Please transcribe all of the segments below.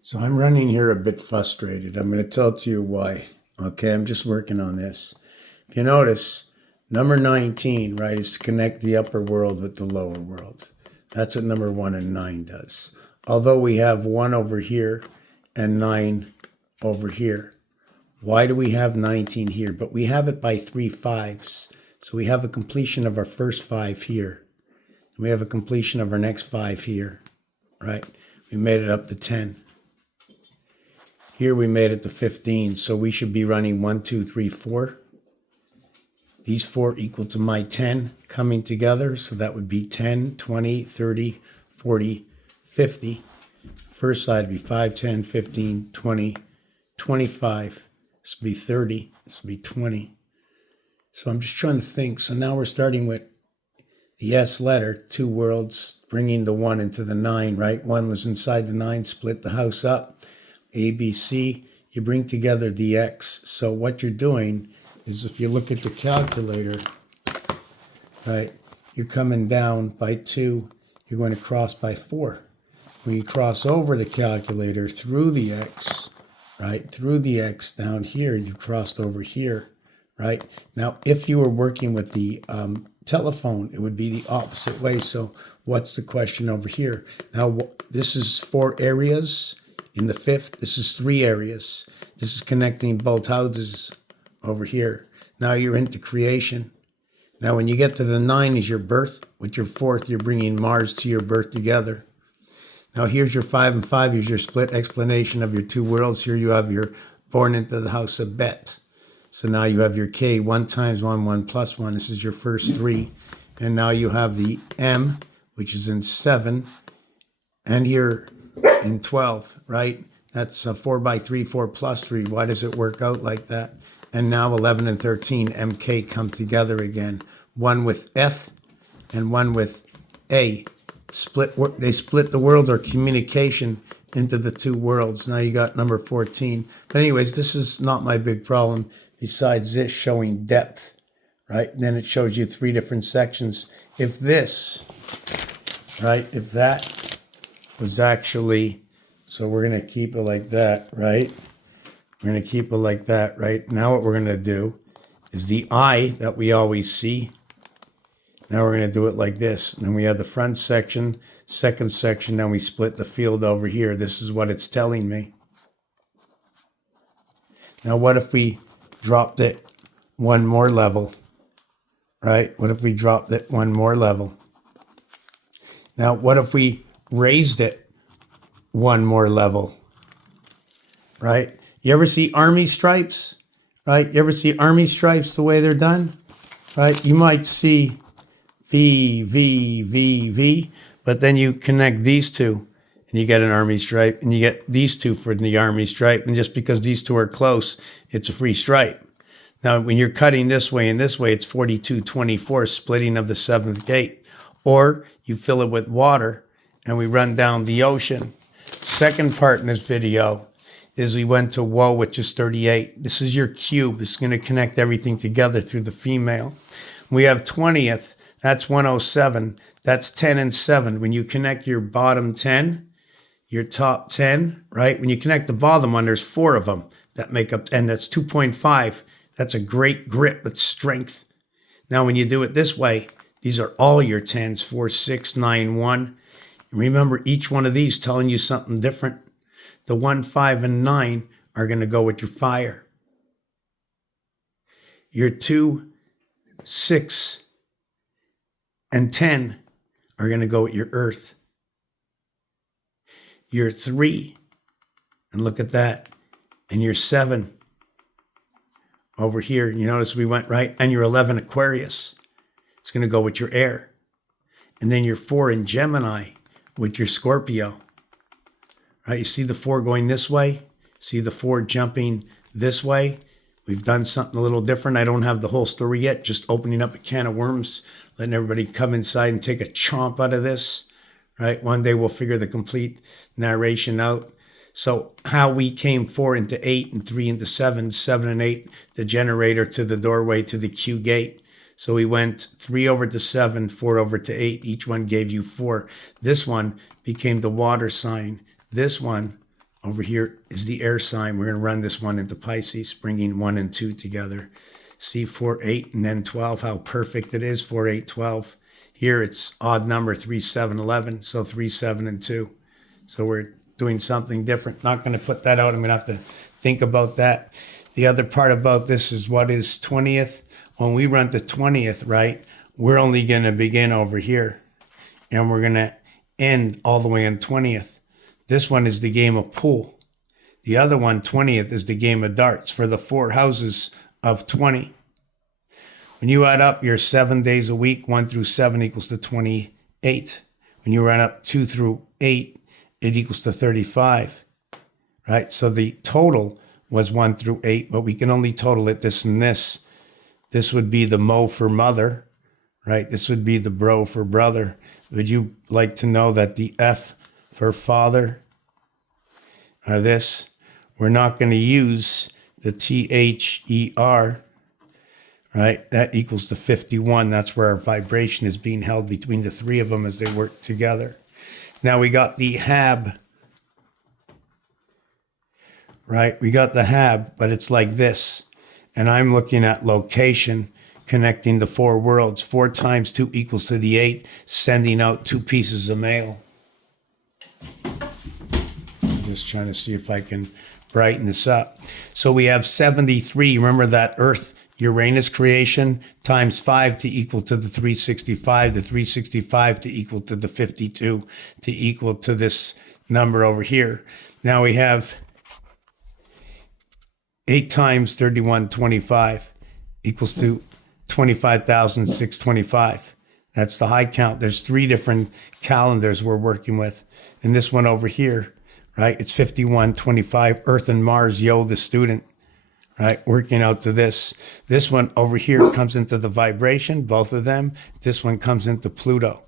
So I'm running here a bit frustrated. I'm going to tell to you why. Okay, I'm just working on this. If you notice, number 19, right, is to connect the upper world with the lower world. That's what number 1 and 9 does. Although we have 1 over here and 9 over here. Why do we have 19 here? But we have it by 3 5s. So we have a completion of our first 5 here. And we have a completion of our next 5 here, right? We made it up to 10. Here we made it to 15, so we should be running 1, 2, 3, 4. These 4 equal to my 10 coming together, so that would be 10, 20, 30, 40, 50. First side would be 5, 10, 15, 20, 25. This would be 30. This would be 20. So I'm just trying to think. So now we're starting with the S letter, 2 worlds, bringing the 1 into the 9, right? 1 was inside the 9, split the house up. A, B, C, you bring together the X. So what you're doing is if you look at the calculator, right, you're coming down by 2, you're going to cross by 4. When you cross over the calculator through the X, right, through the X down here, you crossed over here, right? Now, if you were working with the telephone, it would be the opposite way. So what's the question over here? Now, this is 4 areas. In the 5th, this is 3 areas. This is connecting both houses over here. Now you're into creation. Now when you get to the 9 is your birth. With your 4th, you're bringing Mars to your birth together. Now here's your 5 and 5. Here's your split explanation of your 2 worlds. Here you have your born into the house of Bet. So now you have your K, 1 times 1, 1 plus 1. This is your first 3. And now you have the M, which is in 7. And here in 12, right? That's a 4 by 3, 4 plus 3. Why does it work out like that? And now 11 and 13, MK come together again. 1 with F and 1 with A. They split the world or communication into the 2 worlds. Now you got number 14. But anyways, this is not my big problem. Besides this showing depth, right? And then it shows you 3 different sections. If this, right? If that was actually, so we're going to keep it like that, right? We're going to keep it like that, right? Now what we're going to do is the I that we always see. Now we're going to do it like this. And then we have the front section, second section, then we split the field over here. This is what it's telling me. Now what if we dropped it 1 more level, right? What if we dropped it 1 more level? Now what if we raised it 1 more level, right? You ever see army stripes, right? You ever see army stripes the way they're done, right? You might see V, V, V, V, but then you connect these 2 and you get an army stripe, and you get these 2 for the army stripe, and just because these 2 are close, it's a free stripe. Now, when you're cutting this way and this way, it's 42-24, splitting of the 7th gate. Or you fill it with water, and we run down the ocean. Second part in this video is we went to woe, which is 38. This is your cube. This is going to connect everything together through the female. We have 20th. That's 107. That's 10 and 7. When you connect your bottom 10, your top 10, right? When you connect the bottom one, there's 4 of them that make up 10. That's 2.5. That's a great grip. That's strength. Now, when you do it this way, these are all your 10s, 4, 6, 9, 1. Remember, each one of these telling you something different. The 1, 5, and 9 are going to go with your fire. Your 2, 6, and 10 are going to go with your earth. Your 3, and look at that, and your 7 over here. You notice we went right, and your 11 Aquarius. It's going to go with your air. And then your 4 in Gemini with your Scorpio, right? You see the 4 going this way? See the 4 jumping this way? We've done something a little different. I don't have the whole story yet, just opening up a can of worms, letting everybody come inside and take a chomp out of this, right? One day we'll figure the complete narration out. So how we came 4 into 8 and 3 into 7, 7 and 8, the generator to the doorway to the Q gate. So we went 3 over to 7, 4 over to 8. Each one gave you 4. This one became the water sign. This one Over here is the air sign. We're going to run this one into Pisces, bringing 1 and 2 together. See 4, 8, and then 12, how perfect it is, 4, 8, 12. Here it's odd number, 3, 7, 11, so 3, 7, and 2. So we're doing something different. Not going to put that out. I'm going to have to think about that. The other part about this is what is 20th. When we run to 20th, right, we're only going to begin over here. And we're going to end all the way on 20th. This one is the game of pool. The other one, 20th, is the game of darts for the 4 houses of 20. When you add up your 7 days a week, 1 through 7 equals to 28. When you run up 2 through 8, it equals to 35, right? So the total was 1 through 8, but we can only total it this and this. This would be the mo for mother, right? This would be the bro for brother. Would you like to know that the F for father are this? We're not going to use the THER, right? That equals to 51. That's where our vibration is being held between the 3 of them as they work together. Now we got the HAB, right? We got the HAB, but it's like this. And I'm looking at location, connecting the 4 worlds. 4 times 2 equals to the 8, sending out 2 pieces of mail. Just trying to see if I can brighten this up. So we have 73. Remember that Earth Uranus creation times 5 to equal to the 365, the 365 to equal to the 52 to equal to this number over here. Now we have 8 times 3125 equals to 25,625. That's the high count. There's 3 different calendars we're working with. And this one over here, right? It's 5125, Earth and Mars, yo, the student, right? Working out to this. This one over here comes into the vibration, both of them. This one comes into Pluto,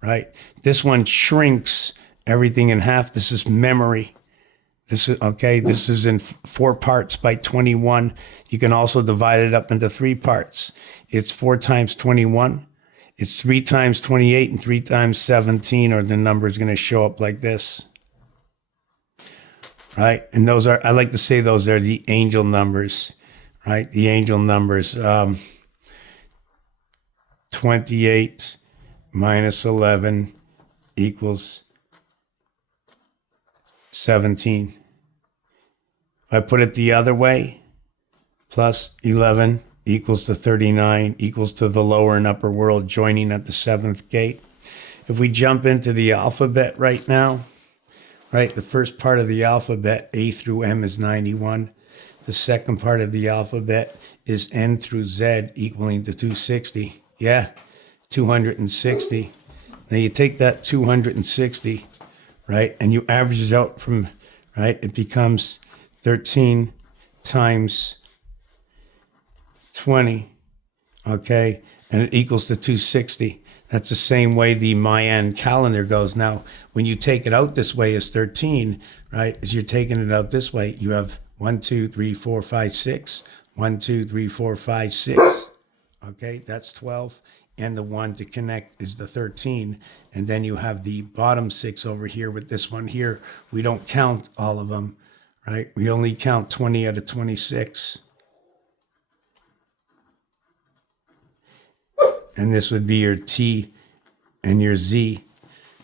right? This one shrinks everything in half. This is memory. This is, okay, this is in 4 parts by 21. You can also divide it up into 3 parts. It's 4 times 21. It's 3 times 28 and 3 times 17, or the number is going to show up like this. Right? And those are, I like to say those are the angel numbers, right? The angel numbers, 28 minus 11 equals 17. If I put it the other way, plus 11 equals to 39, equals to the lower and upper world joining at the 7th gate. If we jump into the alphabet right now, right, the first part of the alphabet, A through M, is 91. The second part of the alphabet is N through Z, equaling to 260. Yeah, 260. Now you take that 260, right, and you average it out from, right, it becomes 13 times 20, okay, and it equals to 260. That's the same way the Mayan calendar goes. Now, when you take it out this way as 13, right, as you're taking it out this way, you have 1, 2, 3, 4, 5, 6. 1, 2, 3, 4, 5, 6. Okay, that's 12. And the 1 to connect is the 13. And then you have the bottom 6 over here with this one here. We don't count all of them, right? We only count 20 out of 26. And this would be your T and your Z.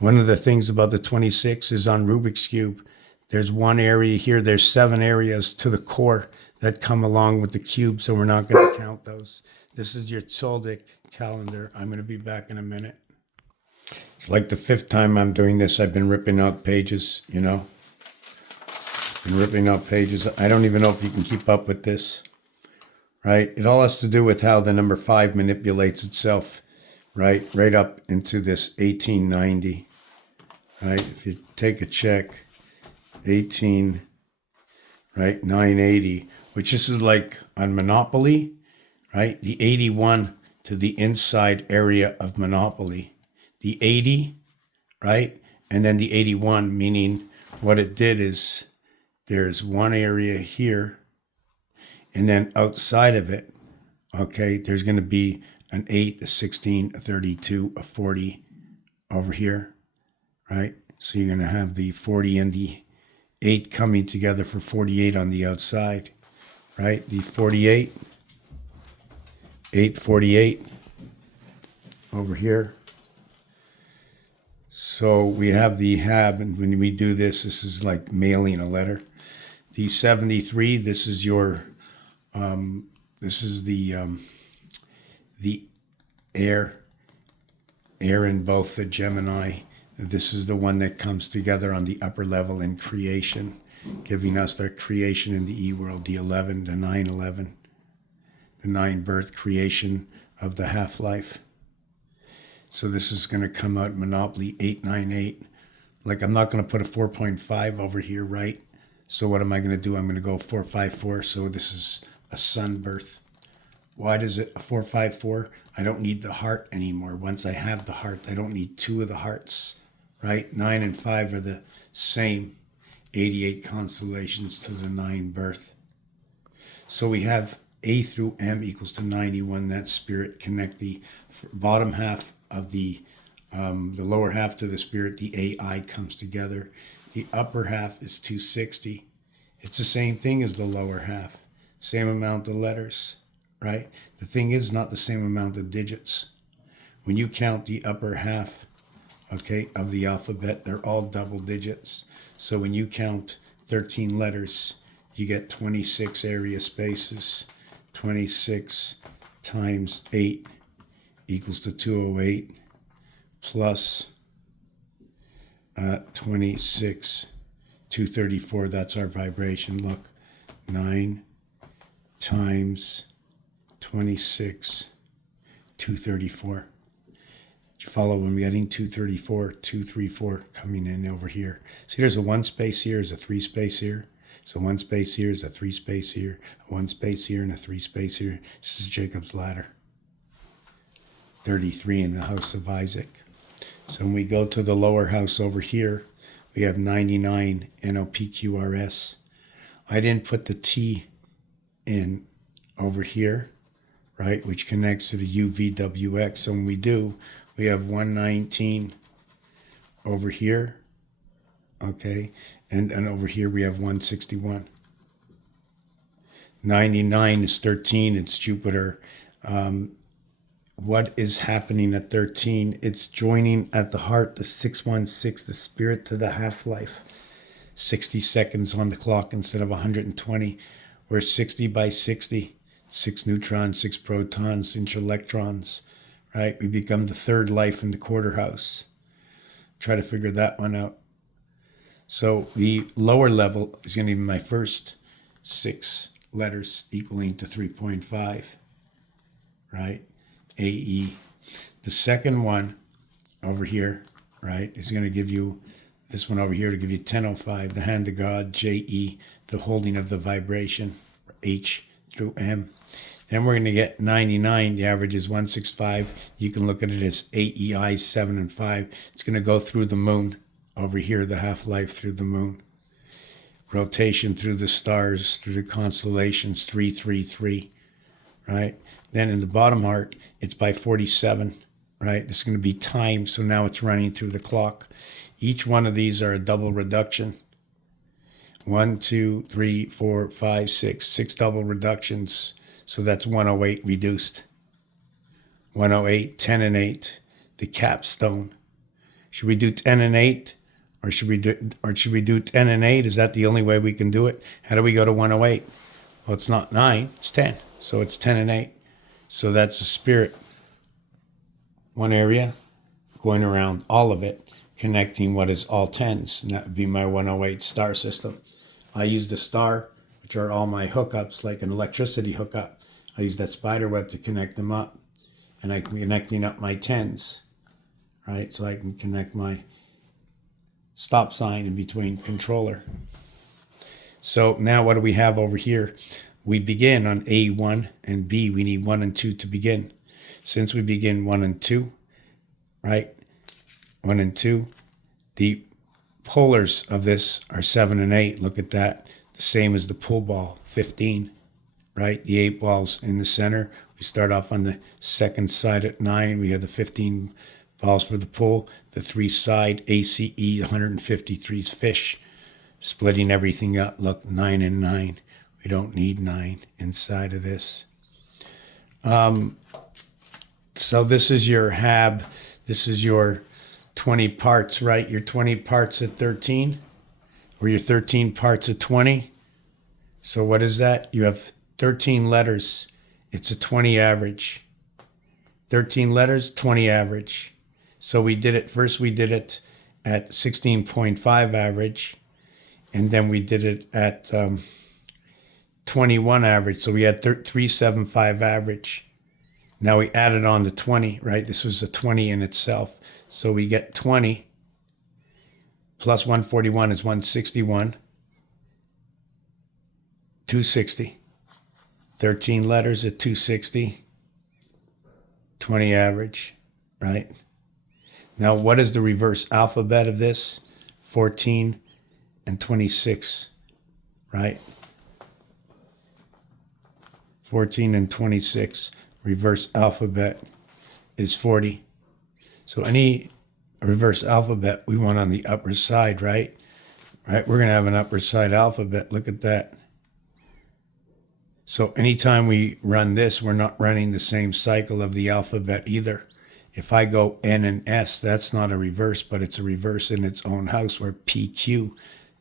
One of the things about the 26 is on Rubik's Cube, there's one area here, there's 7 areas to the core that come along with the cube, so we're not going to count those. This is your Toltec calendar. I'm going to be back in a minute. It's like the 5th time I'm doing this. I've been ripping out pages, you know. Been ripping out pages. I don't even know if you can keep up with this. Right? It all has to do with how the number 5 manipulates itself, right? Right up into this 1890, right? If you take a check, 18, right? 980, which this is like on Monopoly, right? The 81 to the inside area of Monopoly. The 80, right? And then the 81, meaning what it did is there's one area here, and then outside of it, okay, there's going to be an 8, a 16, a 32, a 40 over here, right? So you're going to have the 40 and the 8 coming together for 48 on the outside, right? The 48, 848 over here. So we have the hab, and when we do this, this is like mailing a letter. The 73, this is your, this is the air in both the Gemini. This is the one that comes together on the upper level in creation, giving us their creation in the E world, the 11, the 9/11, the 9 birth creation of the half-life. So this is going to come out Monopoly 898. Like, I'm not going to put a 4.5 over here, right? So what am I going to do? I'm going to go 454. So this is a sun birth. Why does it a 454? I don't need the heart anymore. Once I have the heart, I don't need 2 of the hearts, right? 9 and 5 are the same. 88 constellations to the 9 birth. So we have A through M equals to 91. That spirit connect the bottom half of the lower half to the spirit. The AI comes together. The upper half is 260. It's the same thing as the lower half. Same amount of letters, right? The thing is not the same amount of digits. When you count the upper half, okay, of the alphabet, they're all double digits. So when you count 13 letters, you get 26 area spaces. 26 times 8 equals to 208 plus 26, 234. That's our vibration. Look, 9 times 26, 234. Did you follow when we're getting 234, 234 coming in over here? See, there's a 1 space here, there's a 3 space here. So 1 space here is a 3 space here, a 1 space here, and a 3 space here. This is Jacob's ladder. 33 in the house of Isaac. So when we go to the lower house over here, we have 99 NOPQRS. I didn't put the T in over here, right, which connects to the UVWX. So when we do, we have 119 over here, okay, and over here we have 161. 99 is 13, it's Jupiter. What is happening at 13? It's joining at the heart, the 616, the spirit to the half-life. 60 seconds on the clock instead of 120. We're 60 by 60. 6 neutrons, 6 protons, inch electrons, right? We become the third life in the quarter house. Try to figure that one out. So the lower level is going to be my first 6 letters equaling to 3.5, right? AE. The second one over here, right, is going to give you this one over here to give you 1005, the hand of God, JE, the holding of the vibration, H through M. Then we're going to get 99. The average is 165. You can look at it as AEI 7 and 5. It's going to go through the moon over here, the half-life through the moon. Rotation through the stars, through the constellations, 333, right? Then in the bottom heart, it's by 47, right? It's going to be time, so now it's running through the clock. Each one of these are a double reduction. 1, 2, 3, 4, 5, 6. 6 double reductions. So that's 108 reduced. 108, 10 and 8, the capstone. Should we do 10 and 8? Or should we do 10 and 8? Is that the only way we can do it? How do we go to 108? Well, it's not 9, it's 10. So it's 10 and 8. So that's the spirit. One area, going around all of it, connecting what is all 10s. And that would be my 108 star system. I use the star, which are all my hookups, like an electricity hookup. I use that spider web to connect them up. And I'm connecting up my 10s, right? So I can connect my stop sign in between controller. So now what do we have over here? We begin on A1 and B. We need 1 and 2 to begin. Since we begin 1 and 2, right? 1 and 2. The polars of this are 7 and 8. Look at that. The same as the pool ball, 15, right? The 8 balls in the center. We start off on the second side at 9. We have the 15 balls for the pool. The 3 side ACE 153 is fish. Splitting everything up. Look, 9 and 9. We don't need 9 inside of this. So this is your hab. This is your 20 parts, right? Your 20 parts at 13, or your 13 parts at 20. So what is that? You have 13 letters. It's a 20 average. 13 letters, 20 average. So we did it, first we did it at 16.5 average, and then we did it at 21 average. So we had 375 average. Now we added on the 20, right? This was a 20 in itself. So we get 20 plus 141 is 161. 260. 13 letters at 260. 20 average, right? Now what is the reverse alphabet of this? 14 and 26, right? 14 and 26. Reverse alphabet is 40. So any reverse alphabet we want on the upper side, right? Right, we're going to have an upper side alphabet. Look at that. So anytime we run this, we're not running the same cycle of the alphabet either. If I go N and S, that's not a reverse, but it's a reverse in its own house, where PQ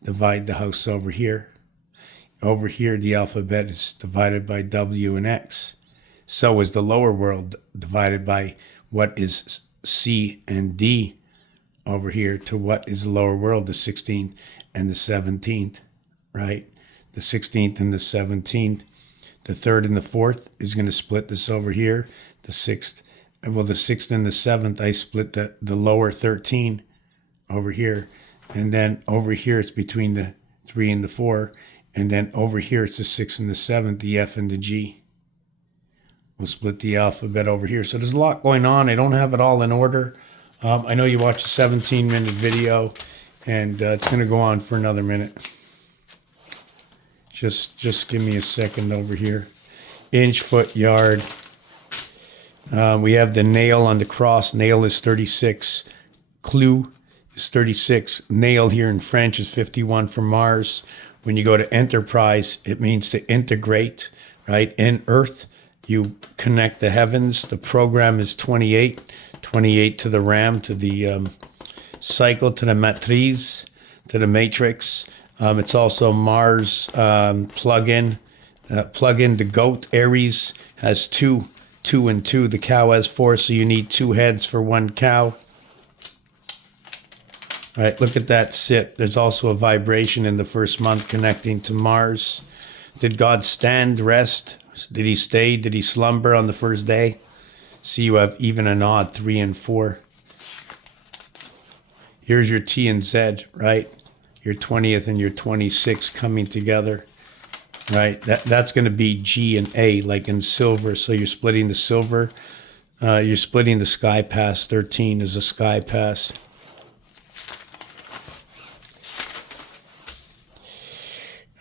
divide the house over here. Over here, the alphabet is divided by W and X. So is the lower world divided by what is C and D over here to what is the lower world, the 16th and the 17th, right? The 16th and the 17th. The 3rd and the 4th is going to split this over here. The 6th, well, the 6th and the 7th, I split the lower 13 over here. And then over here, it's between the 3 and the 4. And then over here, it's the 6th and the 7th, the F and the G. We'll split the alphabet over here. So there's a lot going on. I don't have it all in order. I know you watched a 17-minute video, and it's going to go on for another minute. Just give me a second over here. Inch, foot, yard. We have the nail on the cross. Nail is 36. Clou is 36. Nail here in French is 51 for Mars. When you go to enterprise, it means to integrate, right? In Earth, you connect the heavens. The program is 28. 28 to the RAM, to the cycle, to the matrice, to the matrix. It's also Mars plug-in. Plug-in the goat. Aries has 2 and 2. The cow has 4, so you need 2 heads for 1 cow. All right, look at that sit. There's also a vibration in the first month connecting to Mars. Did God stand, rest? Did he stay? Did he slumber on the first day? See, you have even and odd, 3 and 4. Here's your T and Z, right? Your 20th and your 26th coming together, right? That's going to be G and A, like in silver. So you're splitting the silver. You're splitting the sky pass. 13 is a sky pass.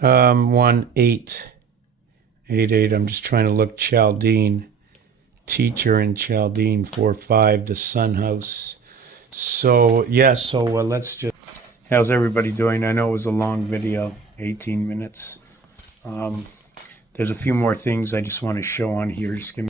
One, 8. 8, 8. I'm just trying to look. Chaldean. Teacher in Chaldean. 4, 5. The sun house. So, yeah, so let's just... How's everybody doing? I know it was a long video, 18 minutes. There's a few more things I just want to show on here. Just give me